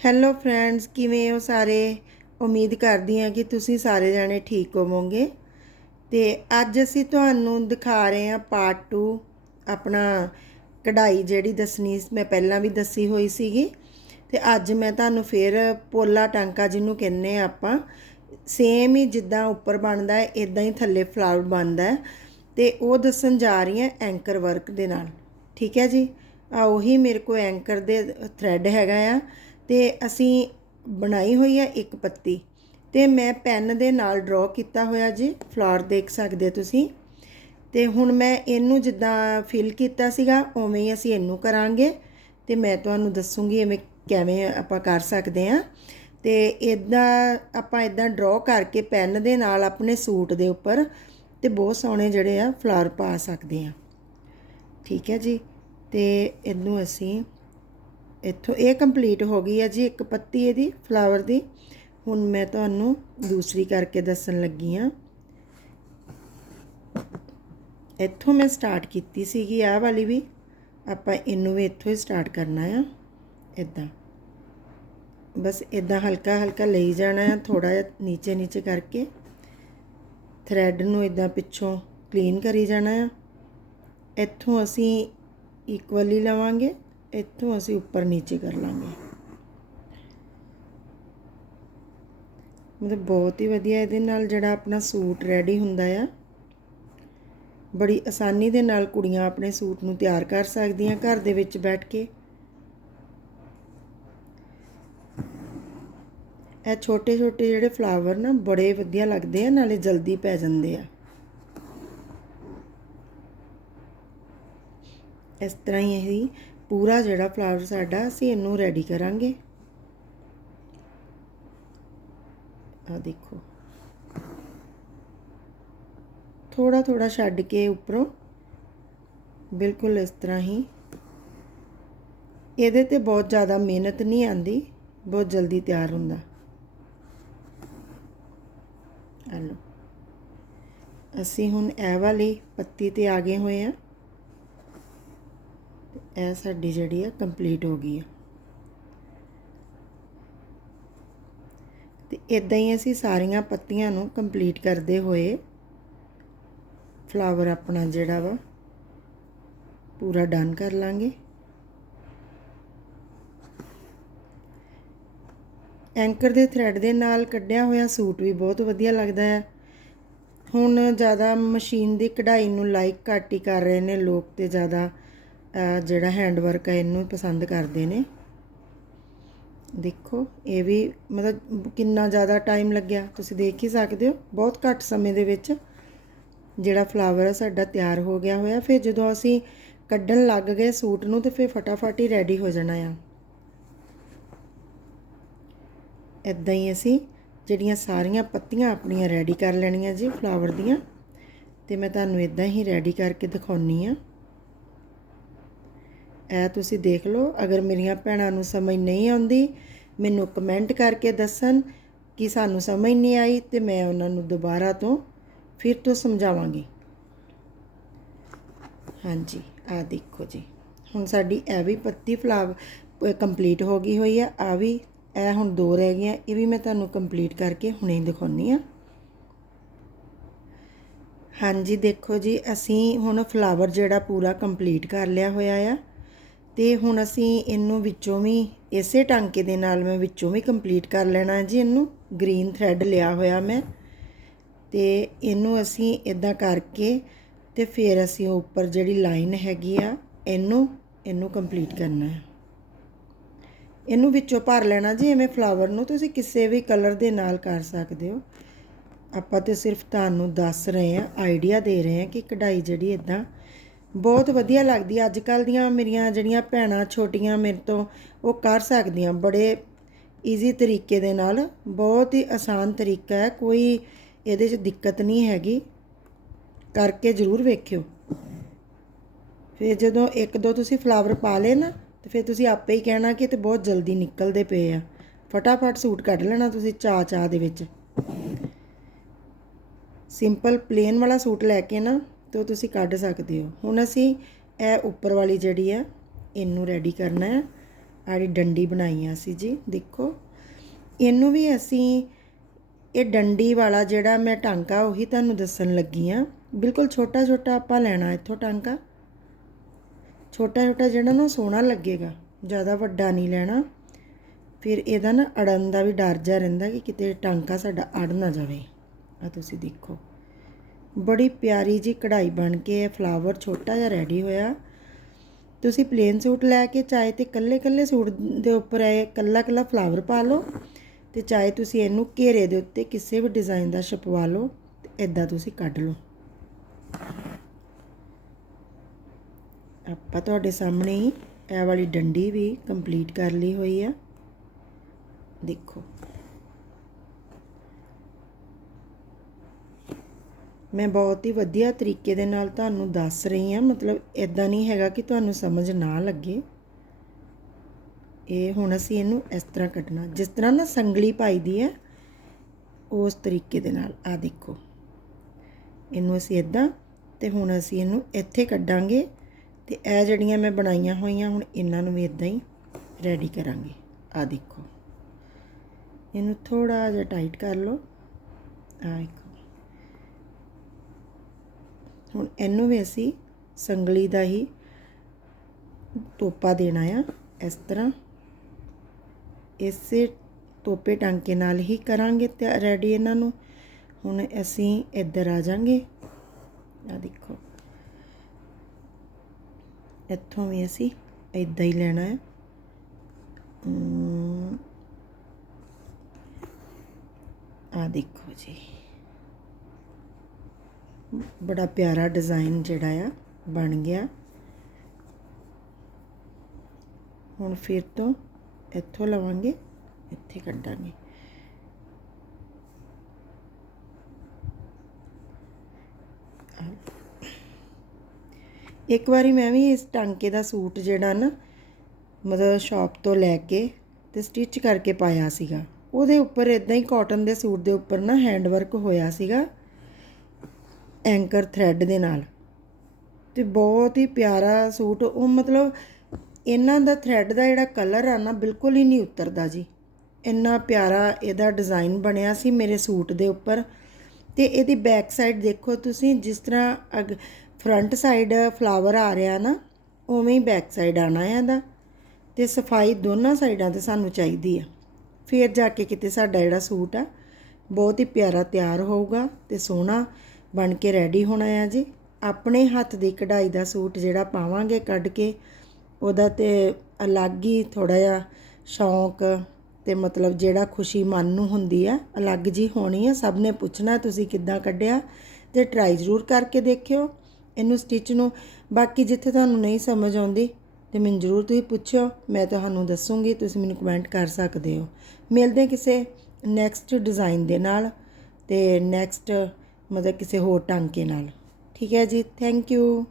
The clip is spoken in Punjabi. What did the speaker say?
ਹੈਲੋ ਫਰੈਂਡਸ ਕਿਵੇਂ ਹੋ ਸਾਰੇ? ਉਮੀਦ ਕਰਦੀ ਹਾਂ ਕਿ ਤੁਸੀਂ ਸਾਰੇ ਜਾਣੇ ਠੀਕ ਹੋਵੋਗੇ। ਤੇ ਅੱਜ ਅਸੀਂ ਤੁਹਾਨੂੰ ਦਿਖਾ ਰਹੇ ਹਾਂ ਪਾਰਟ 2 ਆਪਣਾ ਕਢਾਈ ਜਿਹੜੀ ਦੱਸਣੀ ਮੈਂ ਪਹਿਲਾਂ ਵੀ ਦੱਸੀ ਹੋਈ ਸੀਗੀ। ਤੇ ਅੱਜ ਮੈਂ ਤੁਹਾਨੂੰ ਫਿਰ ਪੋਲਾ ਟਾਂਕਾ ਜਿਹਨੂੰ ਕਹਿੰਦੇ ਆ ਆਪਾਂ ਸੇਮ ਹੀ ਜਿੱਦਾਂ ਉੱਪਰ ਬਣਦਾ ਹੈ ਇਦਾਂ ਹੀ ਥੱਲੇ ਫਲਾਵਰ ਬਣਦਾ ਹੈ। ਤੇ ਉਹ ਦੱਸਣ ਜਾ ਰਹੀ ਹਾਂ ਐਂਕਰ ਵਰਕ ਦੇ ਨਾਲ। ਠੀਕ ਹੈ ਜੀ? ਆ ਉਹੀ ਮੇਰੇ ਕੋਲ ਐਂਕਰ ਦੇ ਥ੍ਰੈਡ ਹੈਗਾ ਆ। ਤੇ ਅਸੀਂ ਬਣਾਈ ਹੋਈ ਹੈ ਇੱਕ ਪੱਤੀ। ਤੇ ਮੈਂ ਪੈਨ ਦੇ ਨਾਲ ਡਰਾ ਕੀਤਾ ਹੋਇਆ ਜੀ ਫਲਾਵਰ ਦੇਖ ਸਕਦੇ ਹੋ ਤੁਸੀਂ। ਤੇ ਹੁਣ ਮੈਂ ਇਹਨੂੰ ਜਿੱਦਾਂ ਫਿਲ ਕੀਤਾ ਸੀਗਾ, ਉਵੇਂ ਹੀ ਅਸੀਂ ਇਹਨੂੰ ਕਰਾਂਗੇ। ਤੇ ਮੈਂ ਤੁਹਾਨੂੰ ਦੱਸੂਗੀ ਐਵੇਂ ਕਿਵੇਂ ਆਪਾਂ ਕਰ ਸਕਦੇ ਆ ਤੇ ਇਦਾਂ ਆਪਾਂ ਇਦਾਂ ਡਰਾ ਕਰਕੇ ਪੈਨ ਦੇ ਨਾਲ ਆਪਣੇ ਸੂਟ ਦੇ ਉੱਪਰ ਤੇ ਬਹੁਤ ਸੋਹਣੇ ਜਿਹੜੇ ਆ ਫਲਾਰ ਪਾ ਸਕਦੇ ਆ ਠੀਕ ਹੈ ਜੀ। ਤੇ ਇਹਨੂੰ ਅਸੀਂ ਇੱਥੋਂ ਇਹ ਕੰਪਲੀਟ ਹੋ ਗਈ ਹੈ ਜੀ ਇੱਕ ਪੱਤੀ ਇਹਦੀ ਫਲਾਵਰ ਦੀ। ਹੁਣ ਮੈਂ ਤੁਹਾਨੂੰ ਦੂਸਰੀ ਕਰਕੇ ਦੱਸਣ ਲੱਗੀ ਆ ਇੱਥੋਂ ਮੈਂ ਸਟਾਰਟ ਕੀਤੀ ਸੀਗੀ, ਆਹ ਵਾਲੀ ਵੀ। ਆਪਾਂ ਇਹਨੂੰ ਵੀ ਇੱਥੋਂ ਹੀ ਸਟਾਰਟ ਕਰਨਾ ਆ ਇਦਾਂ ਬਸ ਇਦਾਂ ਹਲਕਾ ਹਲਕਾ ਲਈ ਜਾਣਾ ਹੈ ਥੋੜਾ ਜਿਹਾ ਨੀਚੇ ਨੀਚੇ ਕਰਕੇ। ਥਰੈਡ ਨੂੰ ਇਦਾਂ ਪਿੱਛੋਂ ਕਲੀਨ ਕਰੀ ਜਾਣਾ ਆ। ਇੱਥੋਂ ਅਸੀਂ ਇਕੁਅਲੀ ਲਵਾਂਗੇ। ਇੱਥੋਂ ਅਸੀਂ ਉੱਪਰ ਨੀਚੇ ਕਰ ਲਾਂਗੇ। ਮਤਲਬ ਬਹੁਤ ਹੀ ਵਧੀਆ ਇਹਦੇ ਨਾਲ ਜਿਹੜਾ ਆਪਣਾ ਸੂਟ ਰੈਡੀ ਹੁੰਦਾ ਆ। ਬੜੀ ਆਸਾਨੀ ਦੇ ਨਾਲ ਕੁੜੀਆਂ ਆਪਣੇ ਸੂਟ ਨੂੰ ਤਿਆਰ ਕਰ ਸਕਦੀਆਂ ਘਰ ਦੇ ਵਿੱਚ ਬੈਠ ਕੇ। ਇਹ ਛੋਟੇ ਛੋਟੇ ਜਿਹੜੇ ਫਲਾਵਰ ਨਾ ਬੜੇ ਵਧੀਆ ਲੱਗਦੇ ਆ, ਨਾਲੇ ਜਲਦੀ ਪੈ ਜਾਂਦੇ ਆ। ਇਸ ਤਰ੍ਹਾਂ ਹੀ ਇਹ ਪੂਰਾ ਜਿਹੜਾ ਫਲਾਵਰ ਸਾਡਾ, ਅਸੀਂ ਇਹਨੂੰ ਰੈਡੀ ਕਰਾਂਗੇ। ਆ ਦੇਖੋ। ਥੋੜਾ ਥੋੜਾ ਛੱਡ ਕੇ ਉੱਪਰੋਂ ਬਿਲਕੁਲ ਇਸ ਤਰ੍ਹਾਂ ਹੀ। ਇਹਦੇ ਤੇ ਬਹੁਤ ਜ਼ਿਆਦਾ ਮਿਹਨਤ ਨਹੀਂ ਆਂਦੀ ਬਹੁਤ ਜਲਦੀ ਤਿਆਰ ਹੁੰਦਾ। ਹਲੋ ਅਸੀਂ ਹੁਣ ਇਹ ਵਾਲੀ ਪੱਤੀ ਤੇ ਆ ਗਏ ਹੋਏ ਆ ਇਹ ਸਾਡੀ ਜਿਹੜੀ ਆ ਕੰਪਲੀਟ ਹੋ ਗਈ ਆ। ਤੇ ਇਦਾਂ ਹੀ ਅਸੀਂ ਸਾਰੀਆਂ ਪੱਤੀਆਂ ਨੂੰ ਕੰਪਲੀਟ ਕਰਦੇ ਹੋਏ ਫਲਾਵਰ ਆਪਣਾ ਜਿਹੜਾ ਵਾ, ਪੂਰਾ ਡਨ ਕਰ ਲਾਂਗੇ। ਐਂਕਰ ਦੇ ਥ੍ਰੈਡ ਦੇ ਨਾਲ ਕੱਢਿਆ ਹੋਇਆ ਸੂਟ ਵੀ ਬਹੁਤ ਵਧੀਆ ਲੱਗਦਾ ਹੈ। ਹੁਣ ਜ਼ਿਆਦਾ ਮਸ਼ੀਨ ਦੀ ਕਢਾਈ ਨੂੰ ਲਾਈਕ ਘੱਟ ਹੀ ਕਰ ਰਹੇ ਨੇ ਲੋਕ ਤੇ ਜ਼ਿਆਦਾ। ਜਿਹੜਾ ਹੈਂਡ ਵਰਕ ਹੈ, ਇਹਨੂੰ ਪਸੰਦ ਕਰਦੇ ਨੇ। ਦੇਖੋ, ਇਹ ਵੀ ਮਤਲਬ ਕਿੰਨਾ ਜ਼ਿਆਦਾ ਟਾਈਮ ਲੱਗਿਆ। ਤੁਸੀਂ ਦੇਖ ਹੀ ਸਕਦੇ ਹੋ, ਬਹੁਤ ਘੱਟ ਸਮੇਂ ਦੇ ਵਿੱਚ ਜਿਹੜਾ ਫਲਾਵਰ ਹੈ ਸਾਡਾ ਤਿਆਰ ਹੋ ਗਿਆ ਹੋਇਆ। ਫਿਰ ਜਦੋਂ ਅਸੀਂ ਕੱਢਣ ਲੱਗ ਗਏ ਸੂਟ ਨੂੰ, ਤੇ ਫਿਰ ਫਟਾਫਟ ਹੀ ਰੈਡੀ ਹੋ ਜਾਣਾ ਆ। ਇਦਾਂ ਹੀ ਅਸੀਂ ਜਿਹੜੀਆਂ ਸਾਰੀਆਂ ਪੱਤੀਆਂ ਆਪਣੀਆਂ ਰੈਡੀ ਕਰ ਲੈਣੀਆਂ ਜੀ ਫਲਾਵਰ ਦੀਆਂ। ਤੇ ਮੈਂ ਤੁਹਾਨੂੰ ਇਦਾਂ ਹੀ ਰੈਡੀ ਕਰਕੇ ਦਿਖਾਉਣੀ ਆ। ਇਹ ਤੁਸੀਂ ਦੇਖ ਲਓ। ਅਗਰ ਮੇਰੀਆਂ ਭੈਣਾਂ ਨੂੰ ਸਮਝ ਨਹੀਂ ਆਉਂਦੀ, ਮੈਨੂੰ ਕਮੈਂਟ ਕਰਕੇ ਦੱਸਣ ਕਿ ਸਾਨੂੰ ਸਮਝ ਨਹੀਂ ਆਈ ਤੇ ਮੈਂ ਉਹਨਾਂ ਨੂੰ ਦੁਬਾਰਾ ਤੋਂ ਫਿਰ ਤੋਂ ਸਮਝਾਵਾਂਗੀ। ਹਾਂਜੀ ਆ ਦੇਖੋ ਜੀ। ਹੁਣ ਸਾਡੀ ਇਹ ਵੀ ਪੱਤੀ ਫਲਾਵ ਕੰਪਲੀਟ ਹੋ ਗਈ ਹੋਈ ਆ। ਆ ਵੀ, ਇਹ ਹੁਣ ਦੋ ਰਹਿ ਗਈਆਂ। ਇਹ ਵੀ ਮੈਂ ਤੁਹਾਨੂੰ ਕੰਪਲੀਟ ਕਰਕੇ ਹੁਣੇ ਦਿਖਾਉਣੀ ਆ। ਹਾਂਜੀ, ਦੇਖੋ ਜੀ, ਅਸੀਂ ਹੁਣ ਫਲਾਵਰ ਜਿਹੜਾ ਪੂਰਾ ਕੰਪਲੀਟ ਕਰ ਲਿਆ ਹੋਇਆ ਆ। ਤੇ ਹੁਣ ਅਸੀਂ ਇਹਨੂੰ ਵਿੱਚੋਂ ਵੀ, ਇਸੇ ਟਾਂਕੇ ਦੇ ਨਾਲ ਮੈਂ ਵਿੱਚੋਂ ਵੀ ਕੰਪਲੀਟ ਕਰ ਲੈਣਾ ਜੀ ਇਹਨੂੰ। ਗ੍ਰੀਨ ਥ੍ਰੈਡ ਲਿਆ ਹੋਇਆ ਮੈਂ। ਤੇ ਇਹਨੂੰ ਅਸੀਂ ਇਦਾਂ ਕਰਕੇ ਤੇ ਫਿਰ ਅਸੀਂ ਉੱਪਰ ਜਿਹੜੀ ਲਾਈਨ ਹੈਗੀ ਆ, ਇਹਨੂੰ ਇਹਨੂੰ ਕੰਪਲੀਟ ਕਰਨਾ ਹੈ। ਇਹਨੂੰ ਵਿੱਚੋਂ ਭਰ ਲੈਣਾ ਜੀ, ਐਵੇਂ ਫਲਾਵਰ ਨੂੰ ਤੁਸੀਂ ਕਿਸੇ ਵੀ ਕਲਰ ਦੇ ਨਾਲ ਕਰ ਸਕਦੇ ਹੋ। ਆਪਾਂ ਤੇ ਸਿਰਫ ਤੁਹਾਨੂੰ ਦੱਸ ਰਹੇ ਆ ਆਈਡੀਆ ਦੇ ਰਹੇ ਆ ਕਿ ਕਢਾਈ ਜਿਹੜੀ ਇਦਾਂ ਬਹੁਤ ਵਧੀਆ ਲੱਗਦੀ ਅੱਜ ਕੱਲ ਦੀਆਂ ਮੇਰੀਆਂ ਜਿਹੜੀਆਂ ਭੈਣਾਂ ਛੋਟੀਆਂ ਮੇਰੇ ਤੋਂ ਉਹ ਕਰ ਸਕਦੀਆਂ ਬੜੇ ਈਜ਼ੀ ਤਰੀਕੇ ਦੇ ਨਾਲ। ਬਹੁਤ ਹੀ ਆਸਾਨ ਤਰੀਕਾ ਹੈ, ਕੋਈ ਇਹਦੇ 'ਚ ਦਿੱਕਤ ਨਹੀਂ ਹੈਗੀ। ਕਰਕੇ ਜ਼ਰੂਰ ਵੇਖਿਓ। ਫਿਰ ਜਦੋਂ ਇੱਕ ਦੋ ਤੁਸੀਂ ਫਲਾਵਰ ਪਾ ਲਏ ਨਾ, ਤੇ ਫਿਰ ਤੁਸੀਂ ਆਪੇ ਹੀ ਕਹਿਣਾ ਕਿ ਤੇ ਬਹੁਤ ਜਲਦੀ ਨਿਕਲਦੇ ਪਏ ਆ। ਫਟਾਫਟ ਸੂਟ ਕੱਢ ਲੈਣਾ ਤੁਸੀਂ ਚਾ ਚਾ ਦੇ ਵਿੱਚ। ਸਿੰਪਲ ਪਲੇਨ ਵਾਲਾ ਸੂਟ ਲੈ ਕੇ ਨਾ ਤੇ ਤੁਸੀਂ ਕੱਢ ਸਕਦੇ ਹੋ। ਹੁਣ ਅਸੀਂ ਇਹ ਉੱਪਰ ਵਾਲੀ ਜਿਹੜੀ ਆ, ਇਹਨੂੰ ਰੈਡੀ ਕਰਨਾ ਹੈ। ਆੜੀ ਡੰਡੀ ਬਣਾਈ ਆ ਸੀ ਜੀ, ਦੇਖੋ। ਇਹਨੂੰ ਵੀ ਅਸੀਂ ਇਹ ਡੰਡੀ ਵਾਲਾ ਜਿਹੜਾ ਮੈਂ ਟਾਂਕਾ ਉਹੀ ਤੁਹਾਨੂੰ ਦੱਸਣ ਲੱਗੀ ਆ। ਬਿਲਕੁਲ ਛੋਟਾ ਛੋਟਾ ਆਪਾਂ ਲੈਣਾ ਇੱਥੋਂ ਟਾਂਕਾ। ਛੋਟਾ ਛੋਟਾ ਜਿਹੜਾ ਨਾ ਉਹ ਸੋਹਣਾ ਲੱਗੇਗਾ, ਜ਼ਿਆਦਾ ਵੱਡਾ ਨਹੀਂ ਲੈਣਾ। ਫਿਰ ਇਹਦਾ ਨਾ ਅੜਨ ਦਾ ਵੀ ਡਰ ਜਾ ਰਹਿੰਦਾ ਕਿ ਕਿਤੇ ਟਾਂਕਾ ਸਾਡਾ ਅੜ ਨਾ ਜਾਵੇ। ਆ ਤੁਸੀਂ ਦੇਖੋ। ਬੜੀ ਪਿਆਰੀ ਜੀ ਕਢਾਈ ਬਣ ਕੇ ਇਹ ਫਲਾਵਰ ਛੋਟਾ ਜਿਹਾ ਰੈਡੀ ਹੋਇਆ। ਤੁਸੀਂ ਪਲੇਨ ਸੂਟ ਲੈ ਕੇ ਚਾਹੇ ਤੇ ਕੱਲੇ ਕੱਲੇ ਸੂਟ ਦੇ ਉੱਪਰ ਇਹ ਕੱਲਾ ਕੱਲਾ ਫਲਾਵਰ ਪਾ ਲਓ ਤੇ ਚਾਹੇ ਤੁਸੀਂ ਇਹਨੂੰ ਘੇਰੇ ਦੇ ਉੱਤੇ ਕਿਸੇ ਵੀ ਡਿਜ਼ਾਈਨ ਦਾ ਛਪਵਾ ਲਓ ਤੇ ਇਦਾਂ ਤੁਸੀਂ ਕੱਢ ਲਓ। ਆਪਾਂ ਤੁਹਾਡੇ ਸਾਹਮਣੇ ਹੀ ਇਹ ਵਾਲੀ ਡੰਡੀ ਵੀ ਕੰਪਲੀਟ ਕਰ ਲਈ ਹੋਈ ਆ। ਦੇਖੋ। ਮੈਂ ਬਹੁਤ ਹੀ ਵਧੀਆ ਤਰੀਕੇ ਦੇ ਨਾਲ ਤੁਹਾਨੂੰ ਦੱਸ ਰਹੀ ਹਾਂ, ਮਤਲਬ ਇਦਾਂ ਨਹੀਂ ਹੈਗਾ ਕਿ ਤੁਹਾਨੂੰ ਸਮਝ ਨਾ ਲੱਗੇ। ਇਹ ਹੁਣ ਅਸੀਂ ਇਹਨੂੰ ਇਸ ਤਰ੍ਹਾਂ ਕੱਟਣਾ। ਜਿਸ ਤਰ੍ਹਾਂ ਨਾ ਸੰਗਲੀ ਪਾਈ ਦੀ ਹੈ, ਉਸ ਤਰੀਕੇ ਦੇ ਨਾਲ। ਆ ਦੇਖੋ। ਇਹਨੂੰ ਅਸੀਂ ਇਦਾਂ ਤੇ ਹੁਣ ਅਸੀਂ ਇਹਨੂੰ ਇੱਥੇ ਕੱਢਾਂਗੇ ਤੇ ਇਹ ਜਿਹੜੀਆਂ ਮੈਂ ਬਣਾਈਆਂ ਹੋਈਆਂ, ਹੁਣ ਇਹਨਾਂ ਨੂੰ ਵੀ ਇਦਾਂ ਹੀ ਰੈਡੀ ਕਰਾਂਗੇ। ਆ ਦੇਖੋ। ਇਹਨੂੰ ਥੋੜਾ ਜਿਹਾ ਟਾਈਟ ਕਰ ਲਓ। ਆ ਦੇਖੋ ਹੁਣ ਇਹਨੂੰ ਵੀ ਅਸੀਂ ਸੰਗਲੀ ਦਾ ਹੀ ਤੋਪਾ ਦੇਣਾ ਆ। ਇਸ ਤਰ੍ਹਾਂ ਇਸੇ ਤੋਪੇ ਟਾਂਕੇ ਨਾਲ ਹੀ ਕਰਾਂਗੇ ਤੇ ਰੈਡੀ ਇਹਨਾਂ ਨੂੰ। ਹੁਣ ਅਸੀਂ ਇੱਧਰ ਆ ਜਾਾਂਗੇ। ਆ ਦੇਖੋ। ਇੱਥੋਂ ਵੀ ਅਸੀਂ ਇਦਾਂ ਹੀ ਲੈਣਾ ਹੈ ਆ ਦੇਖੋ ਜੀ। ਬੜਾ ਪਿਆਰਾ ਡਿਜ਼ਾਈਨ ਜਿਹੜਾ ਆ, ਬਣ ਗਿਆ। ਹੁਣ ਫਿਰ ਤੋਂ ਇੱਥੋਂ ਲਵਾਂਗੇ, ਇੱਥੇ ਕੱਢਾਂਗੇ। ਇੱਕ ਵਾਰੀ ਮੈਂ ਵੀ ਇਸ ਟਾਂਕੇ ਦਾ ਸੂਟ ਜਿਹੜਾ ਨਾ, ਮਤਲਬ ਸ਼ਾਪ ਤੋਂ ਲੈ ਕੇ ਤੇ ਸਟਿਚ ਕਰਕੇ ਪਾਇਆ ਸੀਗਾ। ਉਹਦੇ ਉੱਪਰ ਇਦਾਂ ਹੀ ਕਾਟਨ ਦੇ ਸੂਟ ਦੇ ਉੱਪਰ ਨਾ ਹੈਂਡ ਵਰਕ ਹੋਇਆ ਸੀਗਾ। ਐਂਕਰ ਥ੍ਰੈਡ ਦੇ ਨਾਲ। ਤੇ ਬਹੁਤ ਹੀ ਪਿਆਰਾ ਸੂਟ, ਉਹ ਮਤਲਬ ਇਹਨਾਂ ਦਾ ਥਰੈਡ ਦਾ ਜਿਹੜਾ ਕਲਰ ਆ ਨਾ, ਬਿਲਕੁਲ ਹੀ ਨਹੀਂ ਉਤਰਦਾ ਜੀ। ਇੰਨਾ ਪਿਆਰਾ ਇਹਦਾ ਡਿਜ਼ਾਈਨ ਬਣਿਆ ਸੀ ਮੇਰੇ ਸੂਟ ਦੇ ਉੱਪਰ। ਤੇ ਇਹਦੀ ਬੈਕ ਸਾਈਡ ਦੇਖੋ ਤੁਸੀਂ, ਜਿਸ ਤਰ੍ਹਾਂ ਫਰੰਟ ਸਾਈਡ ਫਲਾਵਰ ਆ ਰਿਹਾ ਨਾ, ਉਵੇਂ ਹੀ ਬੈਕ ਸਾਈਡ ਆਣਾ ਹੈ ਇਹਦਾ। ਤੇ ਸਫ਼ਾਈ ਦੋਨਾਂ ਸਾਈਡਾਂ ਤੇ ਸਾਨੂੰ ਚਾਹੀਦੀ ਆ। ਫਿਰ ਜਾ ਕੇ ਕਿਤੇ ਸਾਡਾ ਜਿਹੜਾ ਸੂਟ ਆ, ਬਹੁਤ ਹੀ ਪਿਆਰਾ ਤਿਆਰ ਹੋਊਗਾ ਤੇ ਸੋਹਣਾ ਬਣ ਕੇ ਰੈਡੀ ਹੋਣਾ ਆ ਜੀ। ਆਪਣੇ ਹੱਥ ਦੀ ਕਢਾਈ ਦਾ ਸੂਟ ਜਿਹੜਾ ਪਾਵਾਂਗੇ ਕੱਢ ਕੇ, ਉਹਦਾ ਤੇ ਅਲੱਗ ਹੀ ਥੋੜਾ ਜਿਹਾ ਸ਼ੌਂਕ ਤੇ ਮਤਲਬ ਜਿਹੜਾ ਖੁਸ਼ੀ ਮਨ ਨੂੰ ਹੁੰਦੀ ਆ, ਅਲੱਗ ਜੀ ਹੋਣੀ ਆ। ਸਭ ਨੇ ਪੁੱਛਣਾ, ਤੁਸੀਂ ਕਿੱਦਾਂ ਕੱਢਿਆ? ਤੇ ਟਰਾਈ ਜ਼ਰੂਰ ਕਰਕੇ ਦੇਖਿਓ। ਇਹਨੂੰ ਸਟਿਚ ਨੂੰ, ਬਾਕੀ ਜਿੱਥੇ ਤੁਹਾਨੂੰ ਨਹੀਂ ਸਮਝ ਆਉਂਦੀ ਤੇ ਮੈਨੂੰ ਜ਼ਰੂਰ ਤੁਸੀਂ ਪੁੱਛਿਓ, ਮੈਂ ਤੁਹਾਨੂੰ ਦੱਸੂਗੀ, ਤੁਸੀਂ ਮੈਨੂੰ ਕਮੈਂਟ ਕਰ ਸਕਦੇ ਹੋ। ਮਿਲਦੇ ਕਿਸੇ ਨੈਕਸਟ ਡਿਜ਼ਾਈਨ ਦੇ ਨਾਲ ਤੇ ਨੈਕਸਟ ਮਤਲਬ ਕਿਸੇ ਹੋਰ ਟਾਂਕੇ ਨਾਲ। ਠੀਕ ਹੈ ਜੀ? Thank you